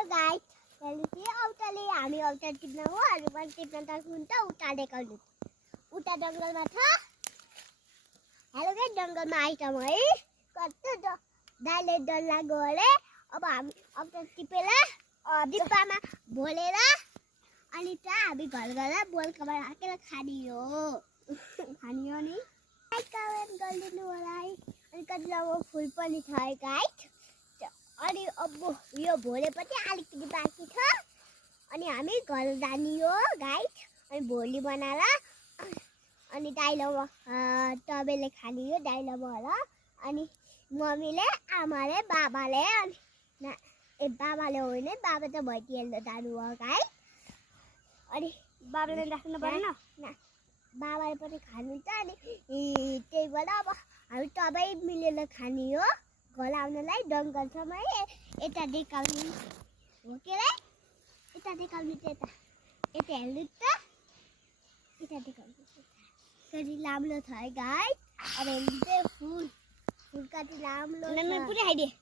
hello guys त्यसपछि औटाले हामी औटा टिप्न हो अनि पनि टिप्न सक्नुहुन्छ उता देखाउनु उता जंगलमा छ हेलो गाइस जंगलमा आइटम है कस्तो दाइले डर लाग्यो अरे अब हामी औटा टिपेर डिब्बामा भोलेर अनि त हामी घर गएर बोलकामा राखेर खानियो नि लाइक कमेन्ट गरिदिनु होला है अनि कतिवटा फुल पनि छ है गाइस अनि अब यो भोलिपट्टि अलिकति बाँकी छ अनि हामी घर जाने हो गाइस अनि भोलि बनाएर अनि दाइलोमा तबेले खाने हो दाइलोमा होला अनि मम्मीले आमाले बाबाले अनि बाबाले होइन बाबा त भैटी हेर्न जानु हो गाइस अनि बाबाले राख्नु परेन बाबाले पनि खानु त अनि त्यही भएर अब हामी तबै मिलेर खाने हो घर आउनलाई जङ्गलसम्म है यता देखाउने हो के रे यता देखाउने त यता हेर्नु त यता देखाउने कति लाम्रो छ है गाइस अब हेर्नु चाहिँ फुल कति लाम्रो पुरै खाइदिए